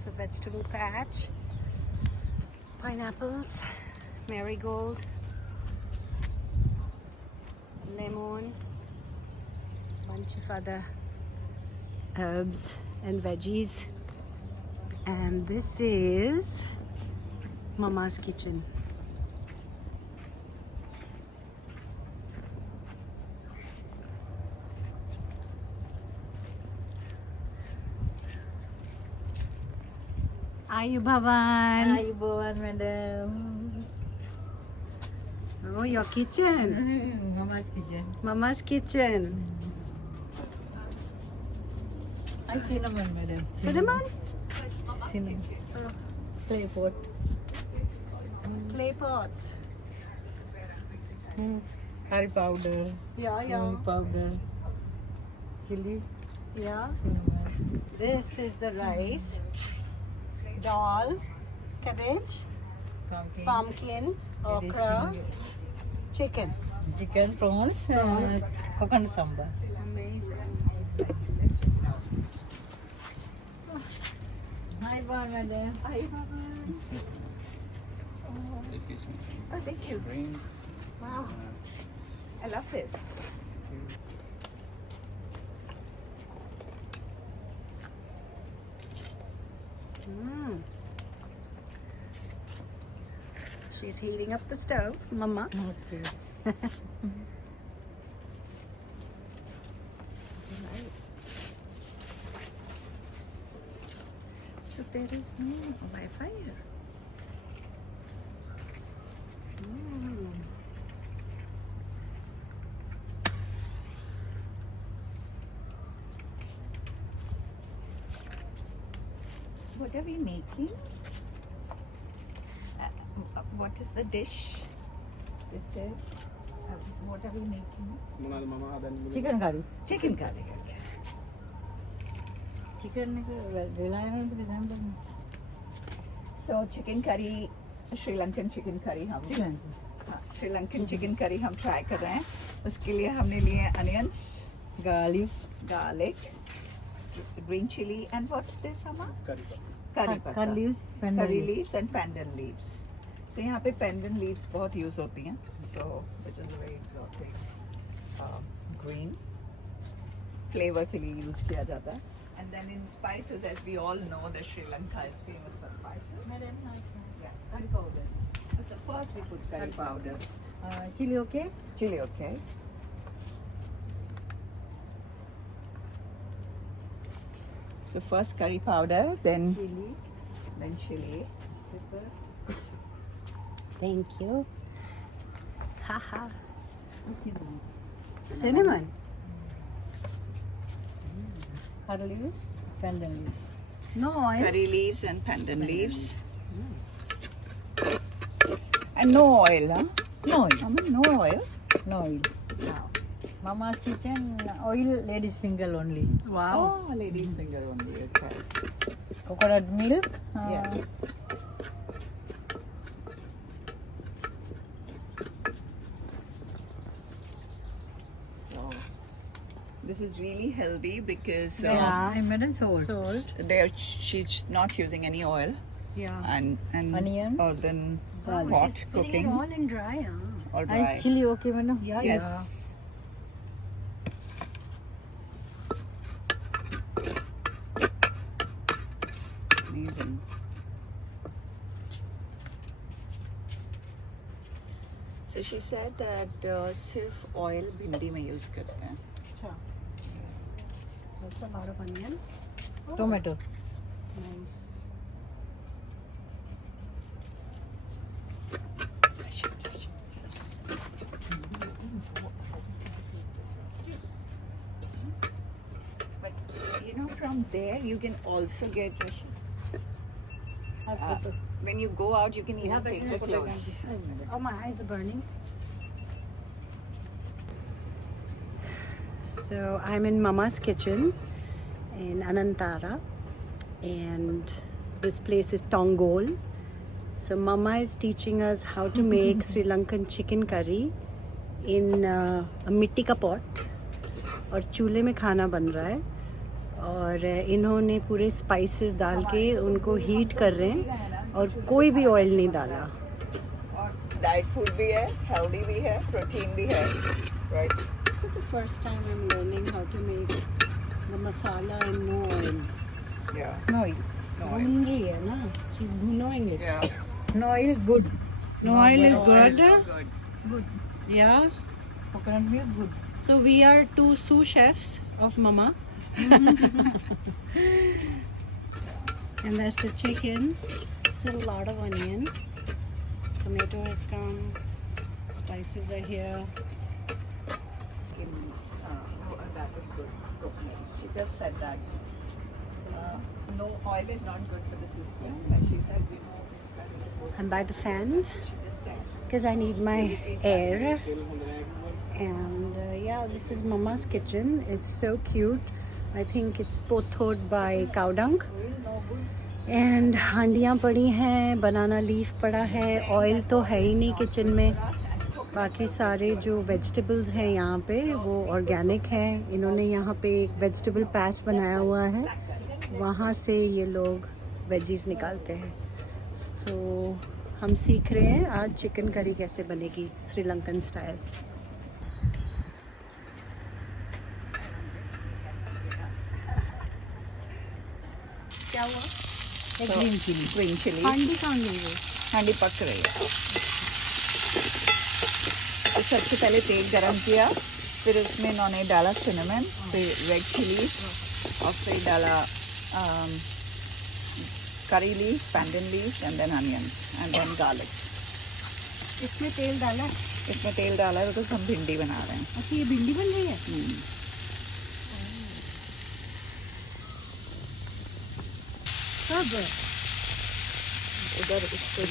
It's a vegetable patch. Pineapples, marigold, lemon, bunch of other herbs and veggies. And this is Mama's kitchen. Ayu Bhavan. Ayu Bhavan, madam. Oh, your kitchen. Mama's kitchen. Mama's kitchen. Hi, cinnamon, madam. Cinnamon? Cinnamon. Clay pot. Clay pots. Curry powder. Yeah, Chili powder. Chili. Yeah. Cinnamon. This is the rice. Dal, cabbage, pumpkin, okra, chicken. Chicken, prawns, coconut sambar. Amazing. Hi, Bhavan, madam. Ayu Bhavan. Excuse me. Oh, thank you. Drink. Wow. I love this. She's heating up the stove, Mama. Okay. So there is no Wi-Fi here. What are we making? What is the dish? This is. What are we making? Chicken curry. Chicken curry. Chicken remember. So chicken curry, Sri Lankan chicken curry हम Sri Lankan chicken curry हम try कर रहे हैं. उसके लिए हमने लिए onions, Garlic. garlic, green chili, and what's this Amma? Curry. Curry pata. Curry leaves. pandan Curry leaves. leaves and pandan leaves. So यहाँ पे pandan leaves बहुत use होती हैं. So which is a very exotic green flavor के लिए use किया जाता है. And then in spices, as we all know, that Sri Lanka is famous for spices. Yes. Curry powder. So first we put curry powder. Chili okay? Chili, okay. So first curry powder, then chili. Thank you. Haha. Cinnamon. Cinnamon. Curry leaves. Pandan leaves. No oil. Curry leaves and pandan leaves. And no oil, huh? No oil. No oil. No oil. Mama's kitchen, oil, ladies finger only. Wow. Oh, lady's finger only, okay. Coconut milk. Yes. So, this is really healthy because Yeah. I made a salt. Salt. she's not using any oil Yeah. and Onion. or then Garlic. hot She's putting cooking it all in dry. Huh? or I dry. chili okay, madam? Yeah. Yes. Amazing. So she said that सिर्फ oil भिंडी में use करते हैं. Sure. Also a lot of onion. Oh, Tomato. Nice. But you know, from there you can also get. When you go out, you can even take the clothes. Oh, my eyes are burning. So I'm in Mama's kitchen in Anantara, and this place is Tongol. So Mama is teaching us how to make Sri Lankan chicken curry in a मिट्टी का pot, और चूल्हे में खाना बन रहा है. और इन्होंने पूरे स्पाइसेस डाल के उनको हीट कर रहे हैं और कोई भी ऑयल नहीं डाला. और डाइट फूड भी है, हेल्दी भी है, प्रोटीन भी है, right? This is the first time I'm learning how to make the masala and no oil. Yeah. No oil. No oil. भून रही है ना, she's भुनोing it. Yeah. No oil good. No oil is good. Good. Good. Yeah. Coconut milk good. So we are two sous chefs of Mama. And that's the chicken. So a lot of onion. Tomato has come. Spices are here. That was good. Coconut. She just said that no oil is not good for the system, but she said it's better to put. I'm by the fan She just said. because I need my air. And yeah, this is Mama's kitchen. It's so cute. I think it's pothoed by cow dung. And हांडियाँ पड़ी हैं, banana leaf पड़ा है, oil तो है ही नहीं kitchen में. बाकी सारे जो वेजिटेबल्स हैं यहाँ पे वो ऑर्गेनिक हैं. इन्होंने यहाँ पे एक वेजिटेबल पैच बनाया हुआ है, वहाँ से ये लोग वेजीज निकालते हैं. सो हम सीख रहे हैं आज चिकन करी कैसे बनेगी श्रीलंकन स्टाइल. क्या हुआ? एक green chili. Green chilies. हांडी कहाँ गई है? हांडी पक रही है. तो सबसे पहले तेल गरम किया, फिर उसमें इन्होंने डाला सिनेमन, फिर रेड चिलीज और फिर डाला curry leaves, pandan leaves and then onions and then garlic. इसमें तेल डाला है? इसमें तेल डाला है बिकॉज हम भिंडी बना रहे हैं. अच्छा, ये भिंडी बन रही है. कब? उधर इसको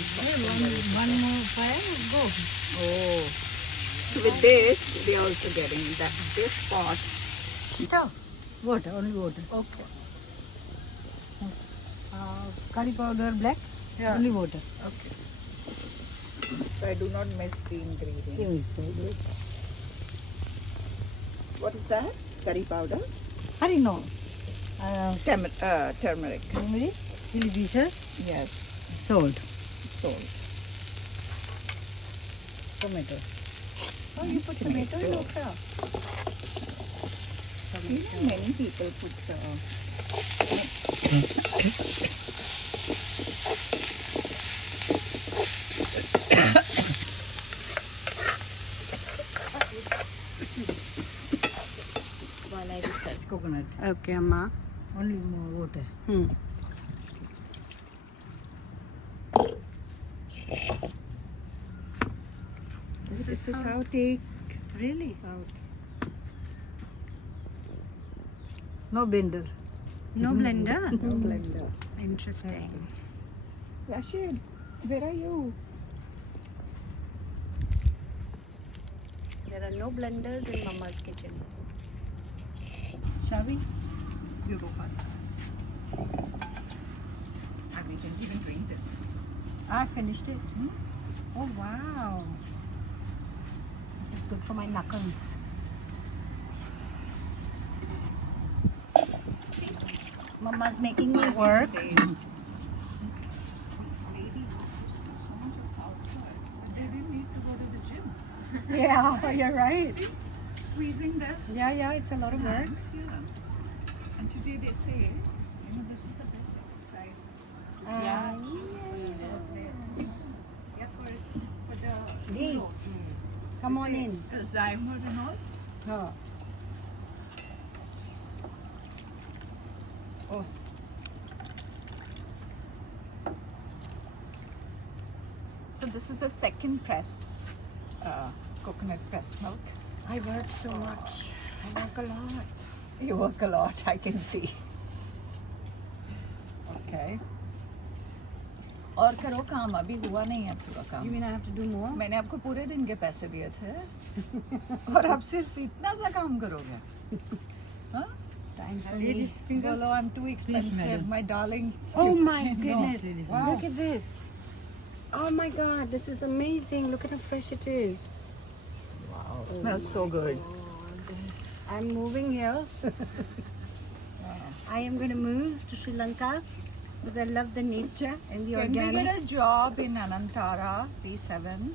One more fire. Go. oh. So with this we are also getting that this pot. Water. Only water. Okay. Curry powder black. Yeah. Only water. Okay. So I do not miss the ingredient. What is that? Curry powder? Curry no. Turmeric. Turmeric, chili pieces, Yes. salt, Salt. tomato. Oh, you put tomato in okra. You know, many people put. While I discuss. Coconut. Okay, Amma. Only more water. This is how take Really? out. No blender. No blender? No blender. Interesting. Rashid, where are you? There are no blenders in Mama's kitchen. Shall we? You go first. And we didn't even drink this. I finished it. Oh, wow. This is good for my knuckles. Mama's making me work. Days. Lady so much of housework. They didn't need to go to the gym. Yeah, you're right. See? Squeezing this. Yeah, it's a lot of work. Hands here. And today they say, this is the best exercise. Yeah. Yeah, for the Dee, come on in. Alzheimer and all. Oh. Oh. So this is the second press, coconut press milk. I work so much. I work a lot. You work a lot, I can see. Okay. और करो काम, अभी हुआ नहीं है पूरा You काम. mean I have to do more? मैंने आपको पूरे दिन के पैसे दिए थे और आप सिर्फ इतना सा काम करोगे. हाँ? Time for Ladies me. finger. बोलो I'm too expensive, madam. my darling. Oh my No, goodness. really. Wow. Look at this. Oh my god, this is amazing. Look at how fresh it is. Smells so good. I'm moving here. I am going to move to Sri Lanka because I love the nature and the Can we organic. get a job in Anantara P7?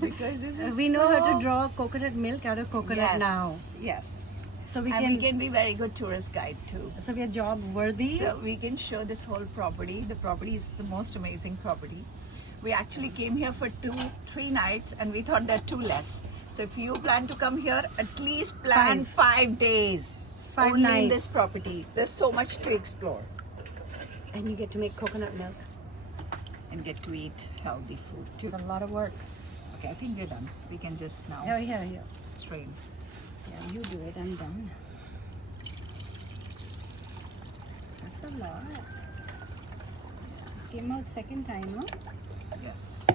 Because this is We know how so- to draw coconut milk out of coconut yes, now. Yes. So we And can, we can be very good tourist guide too. so we are job worthy. So we can show this whole property. The property is the most amazing property. We actually came here for 2-3 nights and we thought they're too less. So if you plan to come here, at least plan 5 days. 5 only nights. in this property. There's so much to explore. And you get to make coconut milk. And get to eat healthy food too. It's a lot of work. Okay, I think we're done. We can just now Yeah. strain. Yeah, you do it. I'm done. That's a lot. Came out second time, no? Yes.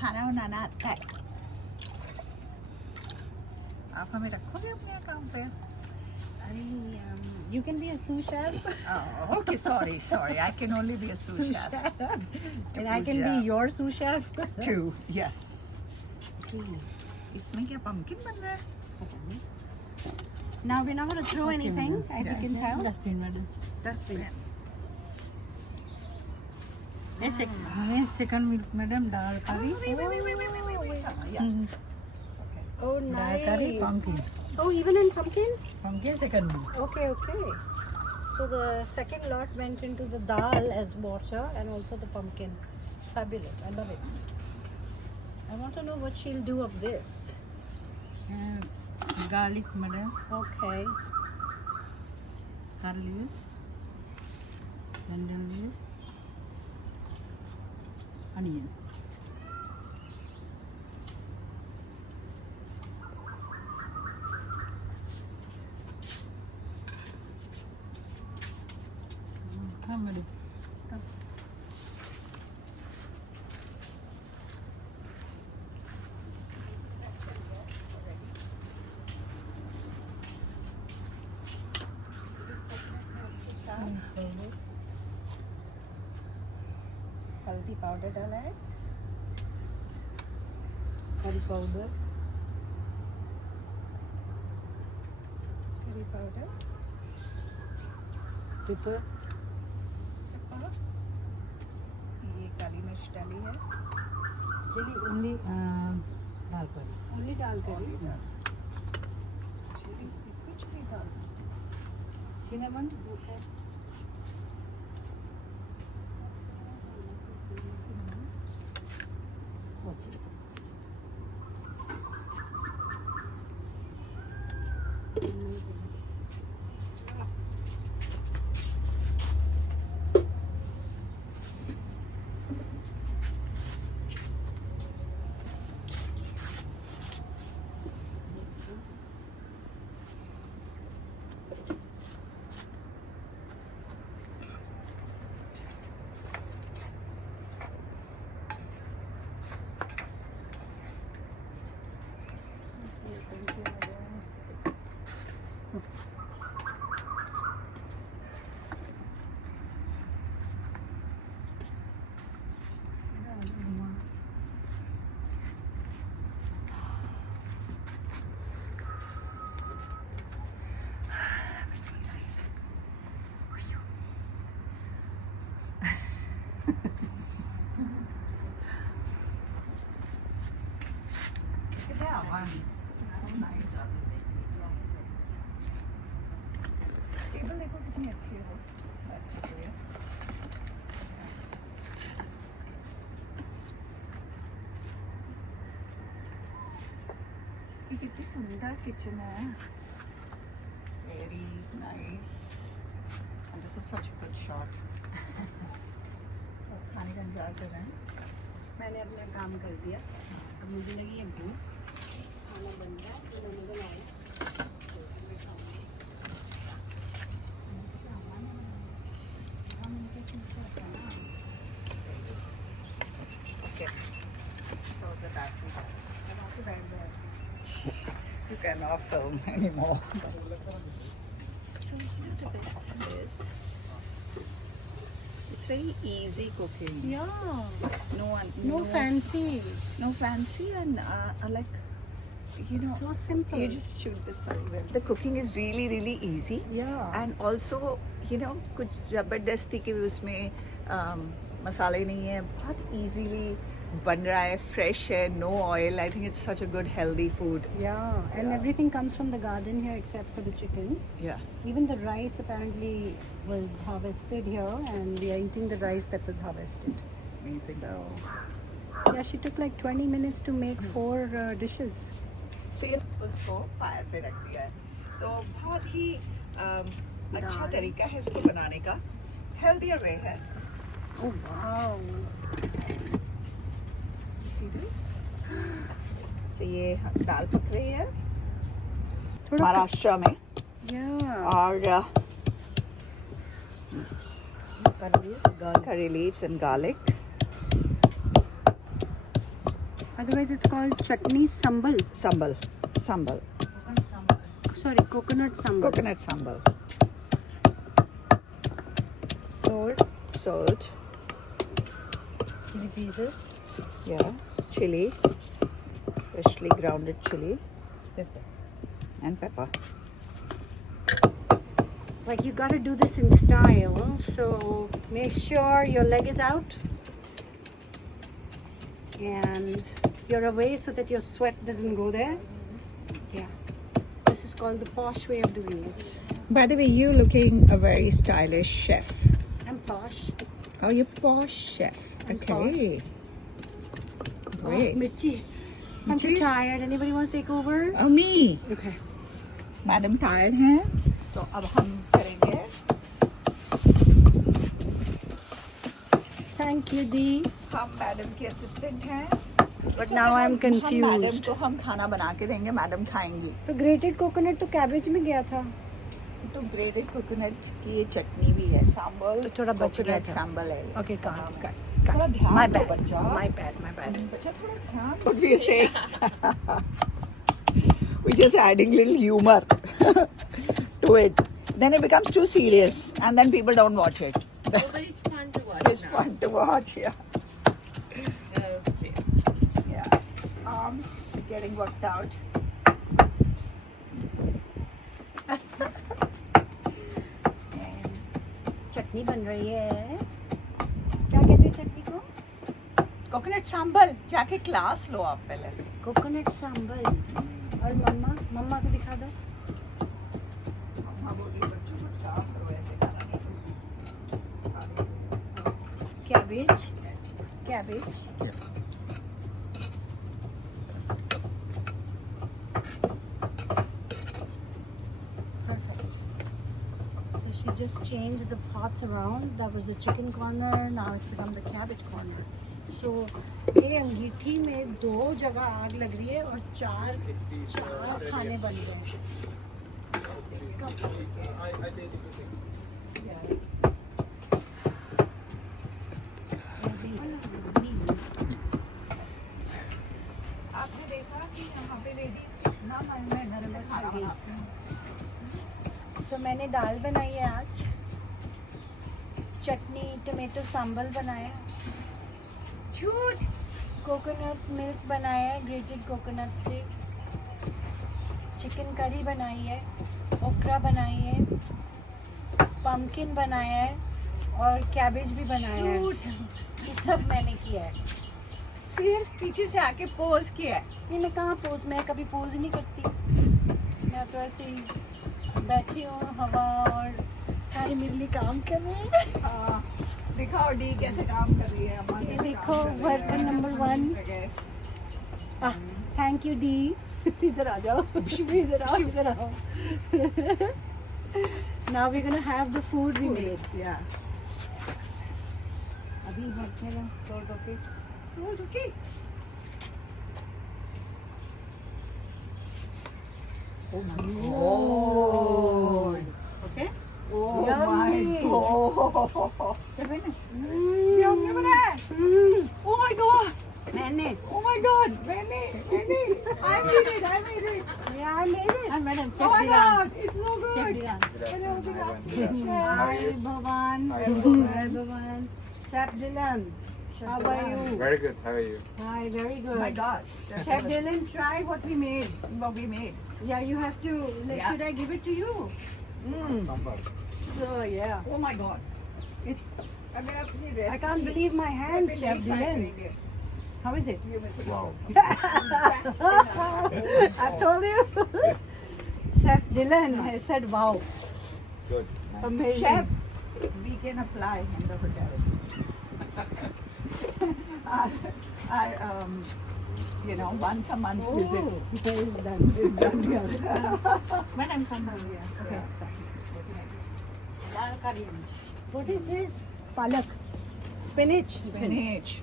खाना बनाना आता है आप हमें रखोगे अपने काम पे You can be a sous chef. Oh, okay, sorry. I can only be a sous chef. And I can be your sous chef. Too, yes. इसमें क्या pumpkin बन रहा है? Now we're not going to throw anything, as you can tell. Dustbin, madam. Dustbin. Second milk, madam. Dal curry. Yeah. Oh, Dal nice. curry, pumpkin. Oh, even in pumpkin? Pumpkin, second milk. Okay. So the second lot went into the dal as water and also the pumpkin. Fabulous. I love it. I want to know what she'll do of this. Garlic, madam. Okay. Curry leaves. Lentil leaves. Onion. Madam. हल्दी powder डाला है Curry powder. Curry powder Pepper. ये काली मिर्च डाली है Chili only dal curry. Only dal curry. Chilli कुछ नहीं डाल Cinnamon. Okay. टेबल देखो कितनी अच्छी है वो ये कितनी सुंदर किचन है very nice and this is such a good shot खाने का एंजॉय कर रहे हैं मैंने अपना काम कर दिया. अब मुझे लगी है भूख. खाना बन गया. तो मैंने बनाया. Okay. So the battery. अब आके बैठ गया. You cannot film anymore. So you know the best thing is It's very easy cooking. Yeah. No fancy. No fancy and like, you know, So simple. you just shoot this side well. The cooking is really, really easy. Yeah. And also, you know, कुछ जबरदस्ती के भी उसमें मसाले नहीं है, बहुत easily बन रहा है, fresh है, no oil. I think it's such a good healthy food. Yeah. And Yeah. everything comes from the garden here except for the chicken. Yeah. Even the rice apparently was harvested here, and we are eating the rice that was harvested. Amazing. So, yeah, she took like 20 minutes to make 4 dishes. So ये उसको fire पे रख दिया है, तो बहुत ही अच्छा दाल। तरीका है इसको बनाने का, हेल्दियर वे है. Oh wow! You see this? So ये दाल पक रही है थोड़ा महाराष्ट्र में, Yeah. और garlic. curry leaves and garlic. Otherwise, it's called chutney sambal. Sambal. Sorry, coconut sambal. Coconut sambal. Salt. Chili pieces. Yeah. Chili. Freshly grounded chili Pepper. and pepper. Like you gotta do this in style. So make sure your leg is out and you're away so that your sweat doesn't go there. Yeah. This is called the posh way of doing it. By the way, you looking a very stylish chef. I'm posh. Oh, you're posh chef. I'm Okay. Oh, Great. Mirchi. I'm too Mirchi? tired. Anybody want to take over? Oh, me. Okay. Madam tired हैं, तो अब हम करेंगे. Thank you, Dee. हम madam के assistant हैं. But now I'm confused. हम madam को हम खाना बना के देंगे, मैडम खाएंगी. तो ग्रेटेड कोकोनट तो कैबेज में गया था. तो ग्रेटेड कोकोनट की चटनी भी है, सांबल. तो थोड़ा बच गया कोकोनट था. सांबल है. Okay, got हाँ, it. थोड़ा ध्यान My दो bad. बच्चा. My bad. बच्चा थोड़ा ध्यान. What we say? We're just adding little humor to it. Then it becomes too serious, and then people don't watch it. But it's fun to watch. It's fun to watch, yeah. That's clear. Yeah. Arms getting worked out. चटनी बन रही है. क्या कहते हैं चटनी को? Coconut सांबल. जाके class लो आप पहले. कोकोनट सांबल. और मम्मा को दिखा दो. मम्मा बोली बच्चों कुछ काम करो, ऐसे खाना नहीं. Cabbage. Perfect. So she just changed the pots around. That was the chicken corner. Now it's become the cabbage corner. So ये अंगीठी में 2 जगह आग लग रही है और 4 खाने बन रहे हैं. आपने देखा कि यहाँ पे लेडीज कितना मेहनत से खाना बनाती हैं. So मैंने दाल बनाई है आज. चटनी टमाटो सांबल बनाया. झूठ. कोकोनट मिल्क बनाया है ग्रेटेड कोकोनट से. चिकन करी बनाई है. ओकरा बनाई है. पम्पकिन बनाया है और कैबेज भी बनाया है. ये सब मैंने किया है. सिर्फ पीछे से आके पोज किया है. ये मैं कहाँ पोज, मैं कभी पोज ही नहीं करती. मैं तो ऐसे ही बैठी हूँ. हवा और सारे मेरे लिए काम कर रहे हैं. दिखाओ डी कैसे काम कर रही है. अम्मा ये कैसे देखो, काम कर रही है. Worker number 1. Thank U D. इधर आ जाओ. इधर आओ, इधर आओ. Now we're gonna have the food we made. Yeah. अभी मेरा salt okay. Salt okay. Oh my god. Okay. Oh Yummy. my god. Mm. Yummy बना है. Mm. Oh my god. मैंने. Oh my god. मैंने. I made it. Yeah, I made it. Madam, Oh my god. It's so good. Hi, Bhavan. Hi, Bhavan. Chef Dylan. How are you? Very good. How are you? Hi, very good. Oh my God. Chef Dylan, try what we made. What we made. Yeah, you have to. Like, Yeah. should I give it to you? So, yeah. Oh my God. It's. अगर अपनी I recipe can't believe my hands, पे Chef नहीं try Dylan. करेंगे, How is it? ये मैं से- Wow. I told you. Chef Dylan has said, wow. Good. Amazing. Chef, we can apply in the hotel. our, once a month visit It's done. is done here. Madam, come over here. Okay. Dal curry. What is this? Palak. Spinach. Spinach.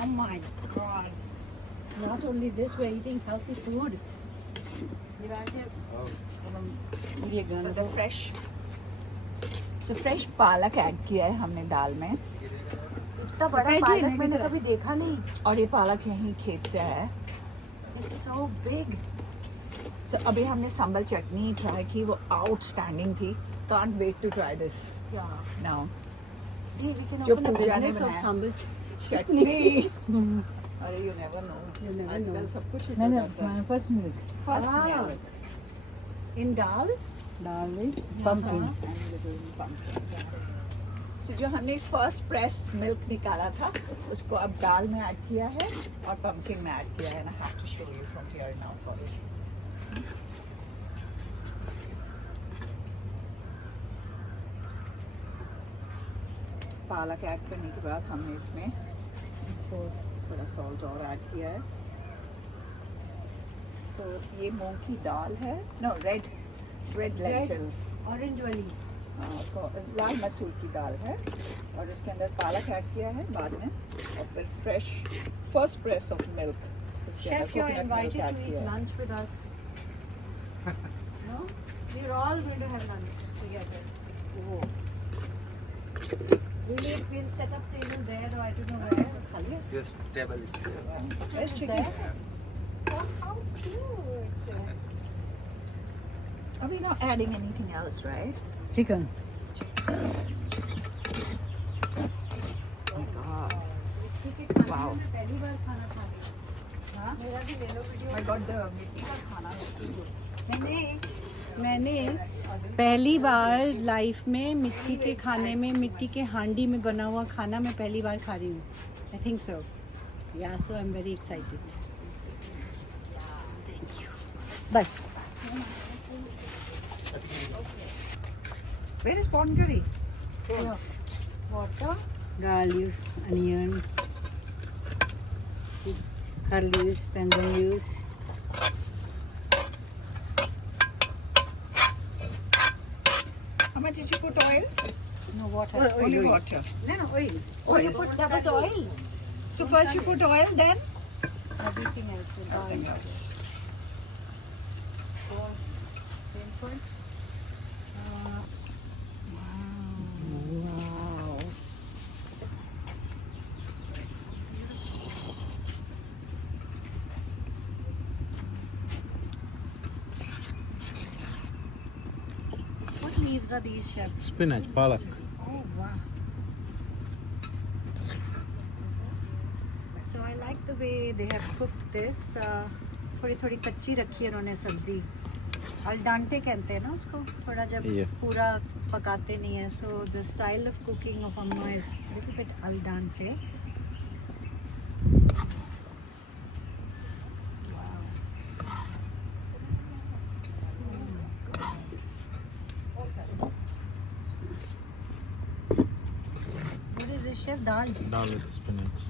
Oh my God. Not only this, we're eating healthy food. So the fresh पालक add किया है हमने दाल में इतना बड़ा पालक मैंने कभी देखा नहीं. और ये पालक यहीं खेत से है. It's so big. So अभी हमने संबल चटनी ट्राई की वो आउटस्टैंडिंग थी. Can't wait to try this Yeah. now. Hey, we can जो open a पूजा ने business of बनाया. sambal. चटनी. अरे you never know. You never आजकल know. सब कुछ No, हो no, जाता है. my first milk. First Ah. milk. In dal? Dal with pumpkin. So जो हमने फर्स्ट प्रेस मिल्क निकाला था उसको अब दाल में ऐड किया है और पंपकिन में ऐड किया है. And I have to show you from here now. Sorry. पालक ऐड करने के बाद हमने इसमें थोड़ा सॉल्ट और ऐड किया है. सो ये मूंग की दाल है. No red lentil. Orange wali. उसको लाल मसूर की दाल है और इसके अंदर पालक ऐड किया है बाद में और फिर fresh first press of milk. Chef, you're invited to eat lunch with us. No? We're all going to have lunch together. Oh. We'll set up table there or I don't know where. Khalid? This table is here. Where's Is chicken? there? Oh, how cute. Are we not adding anything else, right? Chicken. Wow. पहली बार खाना खा रही हूँ. हाँ? मेरा भी ले लो video. I got the मिट्टी का खाना. मैंने पहली बार लाइफ में मिट्टी के खाने में मिट्टी के हांडी में बना हुआ खाना मैं पहली बार खा रही हूँ. I think so. या सो आई एम वेरी एक्साइटेड. बस. Where is pond curry? Water. Garlic, onion, curry leaves, pandan leaves. How much did you put oil? No water. Only water. No, oil. Oh, you put that was oil. So first you put oil, then Everything else. The nothing else. Wow. What leaves are these, chef? Spinach, palak. Oh wow. So I like the way they have cooked this. थोड़ी थोड़ी कच्ची रखी है उन्होंने सब्जी. अल डांटे कहते हैं ना उसको. थोड़ा जब Yes. पूरा पकाते नहीं है. So the style of cooking of Amma is a little bit al dente. What is this, chef? Dal. Dal with spinach.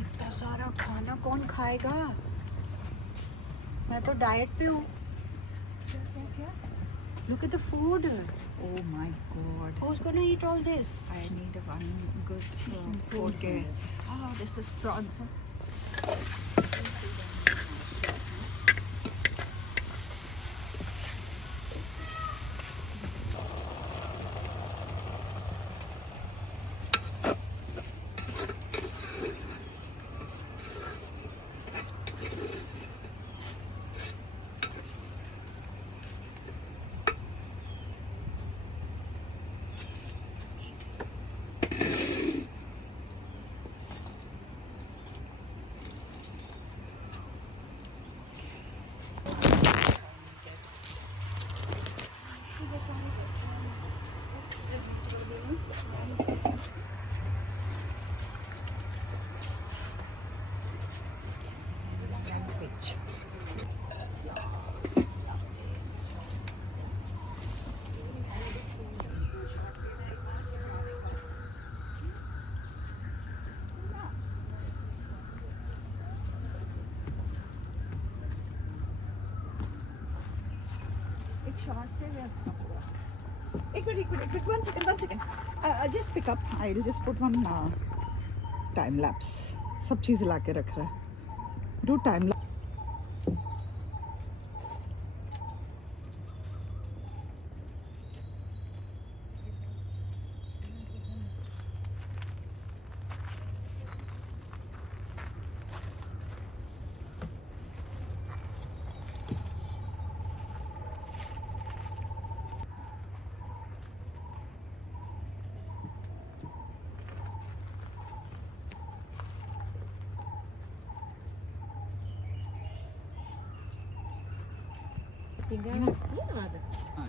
इतना सारा खाना कौन खाएगा? मैं तो डाइट पे हूँ. Look at the food. Oh my God. Who's gonna eat all this? I need one good food. Oh, this is prawns. एक शॉर्ट से एक minute 1 second I'll just pick up I'll just put one time lapse सब चीज़ ला के रख रहा है do time lapse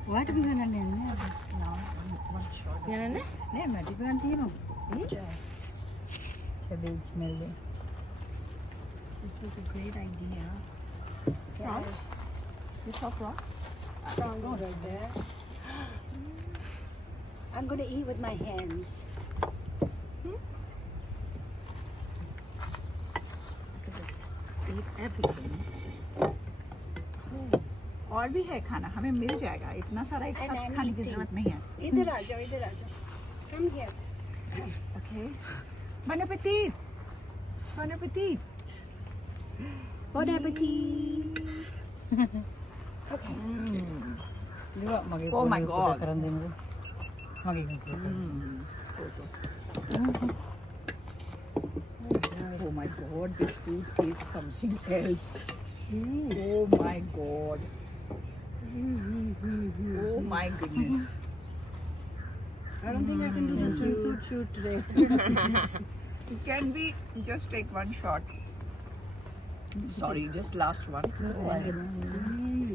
What we gonna name? now one shot Name it. You gonna name it? Cabbage melody. This was a great idea. prawns you saw prawns Prawns right there. I'm gonna eat with my hands. eat everything और भी है खाना हमें मिल जाएगा इतना सारा एक And साथ I'm खाने की eating. जरूरत नहीं है इधर आ जाओ, इधर आ जाओ. Come here. okay bon appetit bon appetit Bon appetit. Di ba magi Oh my God. Karan din ko. Magi ko. oh my god this food tastes something else oh my god oh my goodness I don't think I can do the swimsuit shoot today. can we just take one shot sorry just last one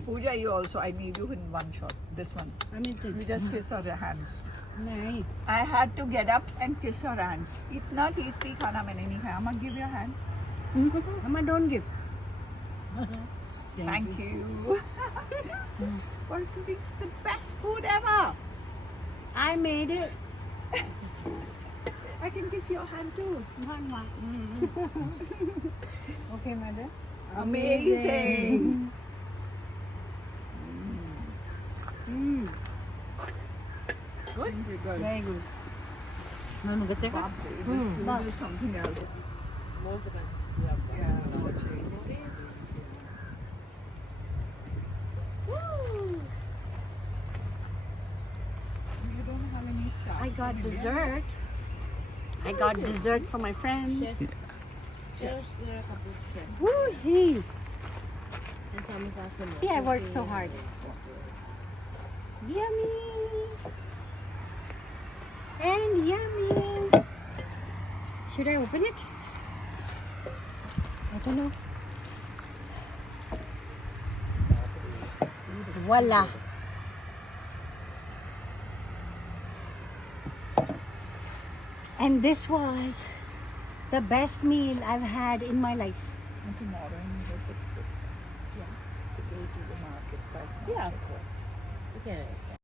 Pooja you also I need you in one shot this one I'm eating. we just kiss our hands नहीं. I had to get up and kiss her hands इतना tasty खाना मैंने नहीं खाया Amma give your hand Mama, don't give. thank you for cooking the best food ever I made it. I can kiss your hand too Okay, madam. amazing Mm. good Very good. Nanu gate ka? this food is something else Most of it. yeah watching you don't have any stuff I got dessert. I got dessert for my friends. Just there are a couple of friends. Woo-hee. And tell me about them. See, I worked so hard. Yummy. And yummy. Should I open it? I don't know. Voila. And this was the best meal I've had in my life. and tomorrow and go to the markets buy some Yeah, of course. Okay.